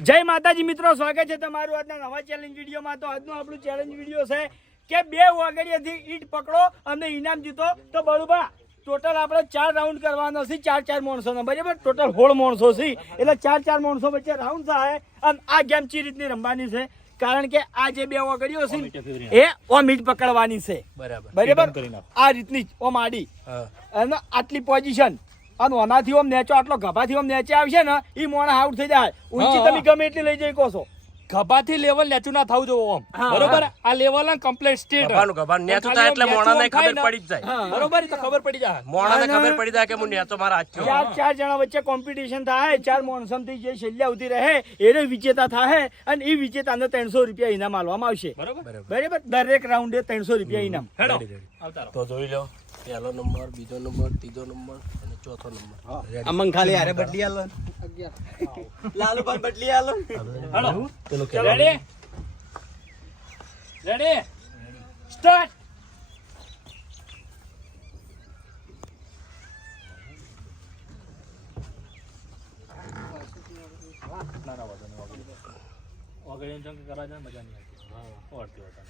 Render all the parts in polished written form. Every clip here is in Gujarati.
જય માતાજી મિત્રો, સ્વાગત છે તમારું આજના નવા ચેલેન્જ વિડીયોમાં। તો આજનો આપણું ચેલેન્જ વિડીયો છે કે 2 વાગડિયાથી ઈંટ પકડો અને ઇનામ જીતો। તો બળુબા ટોટલ આપણે 4 રાઉન્ડ કરવાનો છે, 4 માણસોનો, બરાબર? ટોટલ 16 માણસો છે, એટલે 4 માણસો વચ્ચે રાઉન્ડ થાય। અને આ ગેમ ચી રીતની રમવાની છે, કારણ કે આ જે 2 વાગડીઓ છે એ ઓમ ઈંટ પકડવાની છે, બરાબર? આ રીતની જ ઓમ આડી અને આટલી પોઝિશન, અને ઓનાથી ઓમ નેચો આટલો ગભાથી ઓમ નેચે આવશે ને એ મોણા આઉટ થઈ જાય। ઊંચી તમે ગમે એટલી લઈ જઈ કહો છો, ગભાથી લેવલ નેચું ના થાવ જોવો ઓમ, બરોબર? આ લેવલ કમ્પ્લીટ સ્ટેટ ગભાનું નેચું થાય એટલે મોણાને ખબર પડી જ જાય, બરોબર? તો ખબર પડી જાય, મોણાને ખબર પડી જાય કે હું નેચો મારા હાથ થયો। 4 જણા વચ્ચે કોમ્પિટિશન થાય, 4 માણસોથી જે છેલ્લે સુધી રહે એને વિજેતા થાય, અને એ વિજેતાને 300 રૂપિયા ઇનામ આપવામાં આવશે, બરાબર? દરેક રાઉન્ડે 300 રૂપિયા ઇનામ। હેડો તો જોઈ લો, પહેલો નંબર, બીજો નંબર, ત્રીજો નંબર અને ચોથો નંબર। અમન ખાલી હારે બદલી આલો 11 લાલુ પર બદલી આલો। હેડો ચલો, રેડી સ્ટાર્ટ। ઓગળીને ચંક કરા જાય, મજા નહીં આવતી। હા ઓળતી હોતા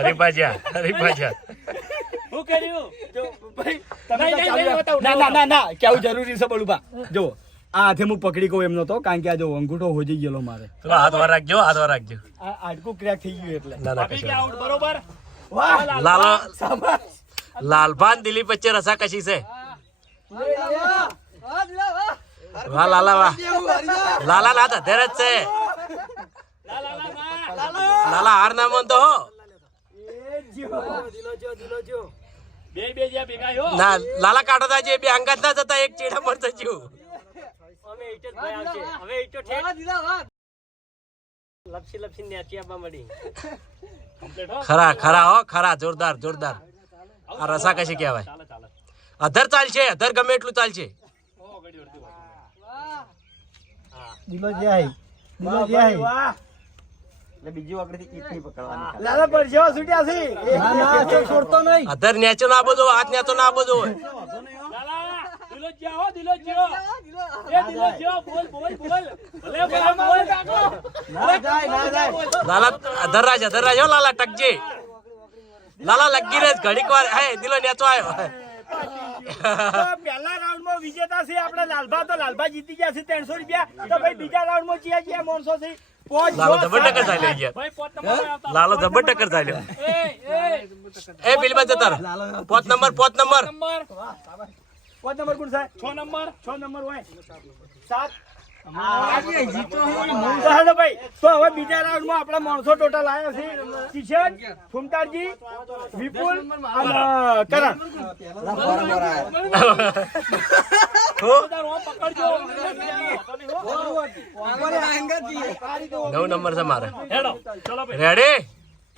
હરીભાજા શું કર્યું? ના કેવું જરૂરી છે બળુબા? જો આ હાથે હું પકડી કહું એમનો તો, કારણ કે આ જો અંગૂઠો હોજી ગયેલો મારે, તો હાથ વાર રાખજો, હાથ વાર રાખજો। આ હાડકું ક્રેક થઈ ગયું એટલે ના ના આપી કશું ગયા આઉટ, બરોબર? વાહ લાલો શાબાશ। લાલભાન દિલીપ વચ્ચે રસા કશી છે? વાહ લાલા વાહ, લાલા ના ધેર જ છે, લાલા હાર ના મન તો હો બે જ્યાં ભેગા હો ના, લાલા કાઢો તા જે બે અંગાત ના જતા એક ચેડા પર થયું। ખરા ખરા હો ખરા, જોરદાર જોરદાર। આ રસા કશી કહેવાય? ચાલે ચાલે અધર ચાલશે, અધર ગમે એટલું ચાલશે। દિલો જાય વાહ એટલે બીજી વખત ઈટ નહીં પકડવાની। લાલા પર જેવા છૂટ્યા છે, ના ના તો છોડતો નહીં। અધર નેચો ના બધો, હાથ નેચો ના બધો હોય। લાલા દિલો જ્યાં હો, દિલો જ્યાં એ દિલો જ્યાં બોલ બોલ બોલ ભલે બોલ કાકો ના જાય લાલા અધર રાજ હો, લાલા ટકજે, લાલા લગી રે ઘડીક વાર। હે દિલો નેચો આવ્યો। પહેલા રાઉન્ડમાં વિજેતા છે આપણે લાલભા, તો લાલભા જીતી ગયા છે 300 રૂપિયા। તો ભાઈ બીજા રાઉન્ડમાં ચિયા માણસો છે? લાલો જબર ટક્કર ચાલ્યો ગયા, ભાઈ પોત નંબર આવતા લાલો જબર ટક્કર ચાલ્યો। એ એ પેલી બાજુ તાર પોત નંબર પાંચ નંબર કોણ છે? 6 નંબર 6 નંબર હોય 7 ભાઈ। તો હવે બીજા રાઉન્ડમાં આપણા માણસો ટોટલ આવ્યા છે કિશન, ફુમતારજી, વિપુલ અને કરણ। પકડજો 9 નંબર છે મારે। હેડો ચલો ભાઈ રેડી?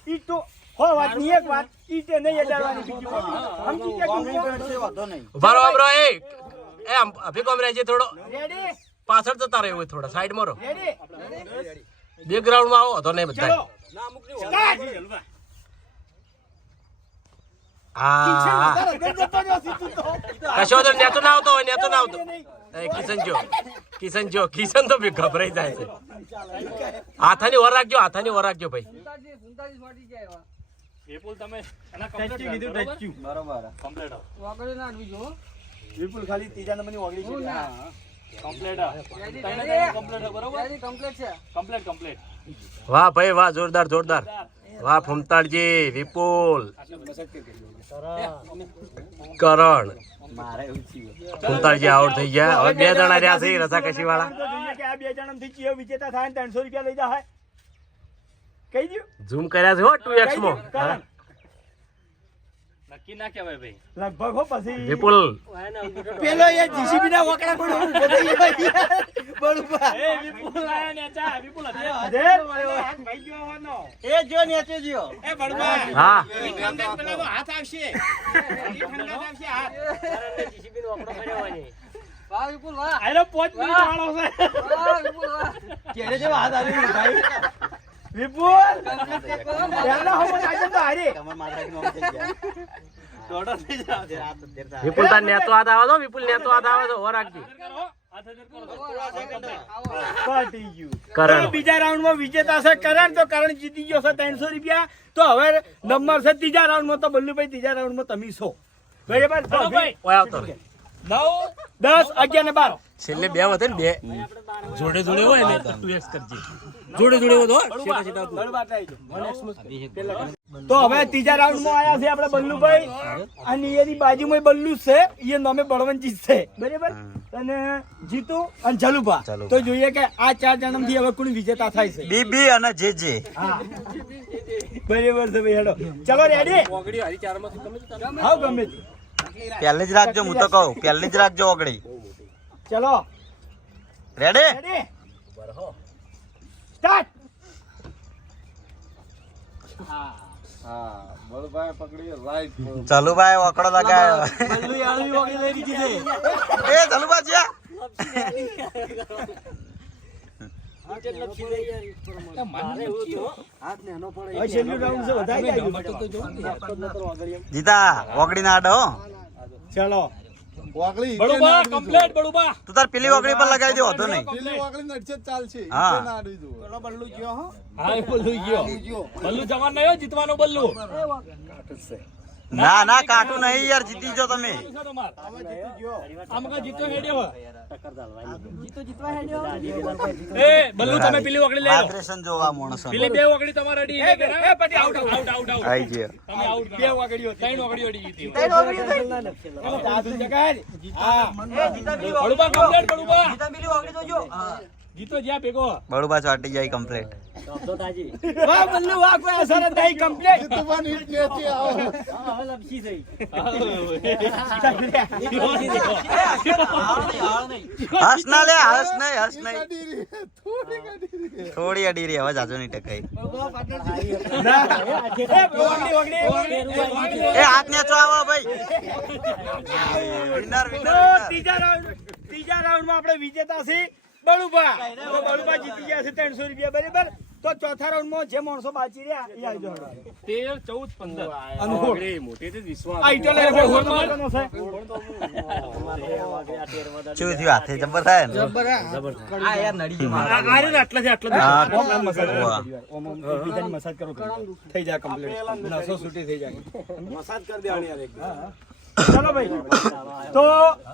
ઈ તો હો વાત ની એક વાત, ઈ તે નહીં અડાડવાની બીજી વાત સમજી ગયા? ઉભા રહો અમરો, એ અભિકોમ રહેજે, થોડો રેડી પાછળ જતા રહ્યો હોય, થોડા સાઈડ માં રહો। રેડી બેકગ્રાઉન્ડ માં આવો તો નહીં બધા। ચલો સ્ટાર્ટ। હા કશો તો નેતો ના આવતો હોય, નેતો ના આવતો। એ કિશન જો કિશન તો બી ગભરાઈ જાય છે। હાથાની વર રાખજો ભાઈ। વિપુલ તમે એના ટચ્યું કીધું, ટચ્યું બરોબર કમ્પ્લીટ વિપુલ ખાલી ત્રીજા નંબરની ઓગળી છે। કમ્પ્લીટ બરોબર કમ્પ્લીટ વાહ ભાઈ વાહ, જોરદાર। વાહ ફૂમતાળજી, વિપુલ, કરણ, મારે એવું થયું। ફૂમતાળજી આઉટ થઈ ગયા। હવે 2 જણા રહ્યા છે રસા કશી વાળા। તો જોઈએ કે આ 2 જણામાંથી ચિયો વિજેતા થાય ને 300 રૂપિયા લઈ જાય। કહી દઉં ઝૂમ કર્યા છે હો 2x માં। કરણ નક્કી ના કહેવાય ભાઈ। લગભગ હો પછી વિપુલ પેલો એ જીસીબી ના વકડા પર ઉભો થઈ ગયો બળુબા। એ વિપુલ આયા ને ચા વિપુલ અરે ભાઈ ગયો હોનો એ જો નેચે જ્યો એ બળુબા હા ઈ ઠંડા પેલાનો હાથ આવશે, ઈ ઠંડા આવશે હાથ। જીસીબી નો ઓકડો કર્યો વાહ વિપુલ વાહ, આયરો 5 મિનિટ વાળો છે। વાહ વિપુલ વાહ, કેડે જે વાત આવી ભાઈ વિપુલ પેલા હો મને આજે તો હારી તમાર માથા કી નોમ થઈ ગયા। વિપુલ તાર નેતો હાથ આવે તો વિપુલ નેતો હાથ આવે તો ઓર રાખજે પતી ગયું. કરણ. તો બીજા રાઉન્ડમાં વિજેતા છે કરણ. તો કરણ જીતી ગયો છે 300 રૂપિયા. તો હવે નંબર છે ત્રીજા રાઉન્ડમાં. તો બલ્લુભાઈ ત્રીજા રાઉન્ડમાં તમે છો બરાબર. તો ભાઈ ઓય આવતો રે. 9 10 11 ને 12 છેલ્લે બે વધે ને બે જોડે જોડે હોય ને તો 2x કરજે જોડે જોડે હોય તો છેટા છેટા તો હવે ત્રીજા રાઉન્ડમાં આયા છે આપણે બલ્લુભાઈ અને એની બાજુમાં બલ્લુ છે. એ નામે બળવંતજી છે બરાબર. અને જીતુ અને જલુભા. તો જોઈએ કે આ 4 જણામાંથી હવે કોણ વિજેતા થાય છે. બીબી અને જે હા બરાબર છે ભાઈ. હેડો ચલો રેડી. હા ગમે તે. પહેલે જ રાખજો, હું તો કહું પહેલે જ રાખજો ઓગળી. ચલો રેડી? Ready start. ચલુભાઈ ઓકડો લગાયો. એ ચલુભા છે. હવે છેલ્લું રાઉન્ડ છે. વધારે આવ્યું. જીતા ઓગળી ના આડો. ચલો બળુબા કમ્પ્લીટ બળુબા તું તાર પેલી ઓગળી પર લગાવી દે, વાંધો નહીં. હા બલ્લુ ગયો હો. હા એ બલ્લુ ગયો બલ્લુ જવાન નયો જીતવાનો બલ્લુ ના ના કાટું નહીં યાર, જીતી જો તમે. આમ કા જીતો હેડ્યો એ બલ્લુ તમે પેલી ઓગળી લઈ લો. વાઇબ્રેશન જોવા માણસો પેલી બે ઓગળી તમારે રેડી એ પટી આઉટ આઉટ આઉટ આઉટ આઈ ગયો. તમે આઉટ બે વાગડીઓ. 3 ઓગળી ઓડી જીતી દાદુ જગાડ. હા બળુબા કમ્પ્લીટ બળુબા જીતો જ્યાં ભેગો બળુબા ચોટી જાય કમ્પ્લીટ. વાહ બલ્લુ વાહ. કોઈ અસર જ નહીં. કમ્પ્લીટ. હસ ના લે, હસ નહીં, હસ નહીં. થોડી અડી રહી, હવે જાજો નહીં ટકાઈ. એ હાથ ને ચો આવો ભાઈ. વિનર વિનર ત્રીજા રાઉન્ડમાં આપણે વિજેતા છે બળુભા. તો બળુભા જીતી ગયા છે 300 રૂપિયા બરાબર. તો ચોથા રાઉન્ડમાં જે માણસો બાકી રહ્યા એ આવી જાવ. 13 14 15 મોટી વિશ્વાસ આ ઇટો લઈ લે. હોલ મારવાનો છે. શું થયું? હાથે જબર થાય ને. હા. ઓમ બીજાની મસાજ કરો. થઈ જાય કમ્પ્લીટ. નસો છૂટી થઈ જાય. મસાજ કરી દેવાની યાર એક. ચલો ભાઈ. તો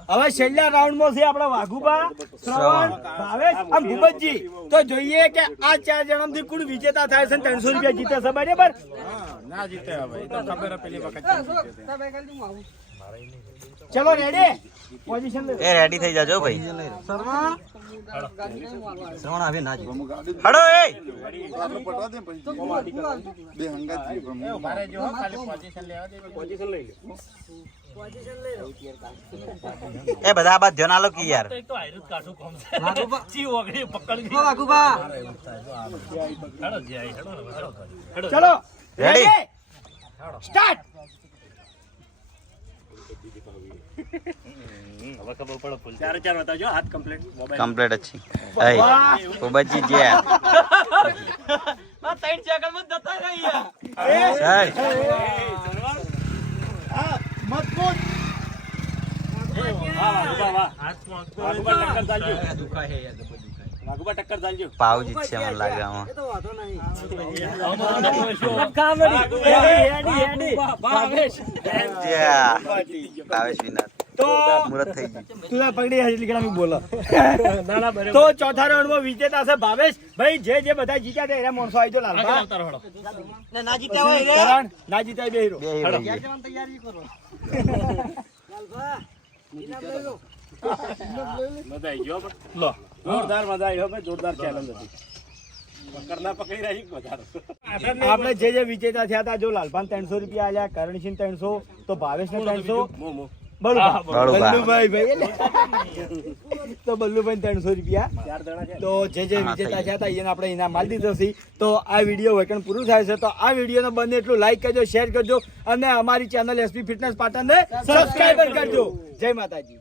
હવે છેલ્લા રાઉન્ડમાં છે આપણા વાઘુબા, શ્રવણ, ભાવેશ અને ભૂપતજી. તો જોઈએ કે આ 4 જણામાંથી કોણ વિજેતા થાય છે 300 રૂપિયા જીતે છે બરાબર. ના જીતે હવે તો ખબર પેલી વખત. ચલો રેડી પોઝિશન લે. એ રેડી થઈ જાજો ભાઈ. શ્રવણ આવી ના હડો એ એ બધા આ બાદ ધ્યાન આલો કે યાર. તો આયરત કાઠું કોમ છે ચી ઓગળી પકડ ગઈ હેડો ચલો રેડી? સ્ટાર્ટ. હવે ખબર પડે ફૂલ 4 બતાવજો હાથ કમ્પ્લીટ મોબાઈલ કમ્પ્લીટ અચ્છી. એ ખુબજી જે આ 3 સેકન્ડ માં જતા રહી મજબૂત. ટક્કર ચાલજો પાવ જીતશે મને લાગે આમાં. જ્યાં. ભાવેશ વિનર. તો મુરત થઈ ગઈ. તું પકડી હાજરી ગણામી બોલો. તો ચોથા રાઉન્ડમાં વિજેતા છે ભાવેશ ભાઈ. જે જે બધા જીત્યા હતા એના માણસો આવી જો લાલભા. ના જીત્યા હોય ના જીત્યા બે હીરો. બે હીરો. મજા આવી ગયો લો જોરદાર મજા આવી હવે જોરદાર ચેલેન્જ હતી પકડના પકડી રહી મજા. આપણે જે જે વિજેતા થયા હતા જો લાલભાન 300 રૂપિયા આલ્યા, કરણસિંહ 300, તો ભાવેશ ને 300, બલ્લુભાઈ ભાઈ તો બલ્લુભાઈ 300 રૂપિયા. તો જે જે વિજેતા થયા હતા એને આપણે ઇનામ માલ દીધો છે. તો આ વિડીયો વેકન પૂરું થાય છે. તો આ વિડીયોને બને એટલું લાઈક કરજો, શેર કરજો અને અમારી ચેનલ એસપી ફિટનેસ પાટણને સબસ્ક્રાઇબ કરજો. જય માતાજી.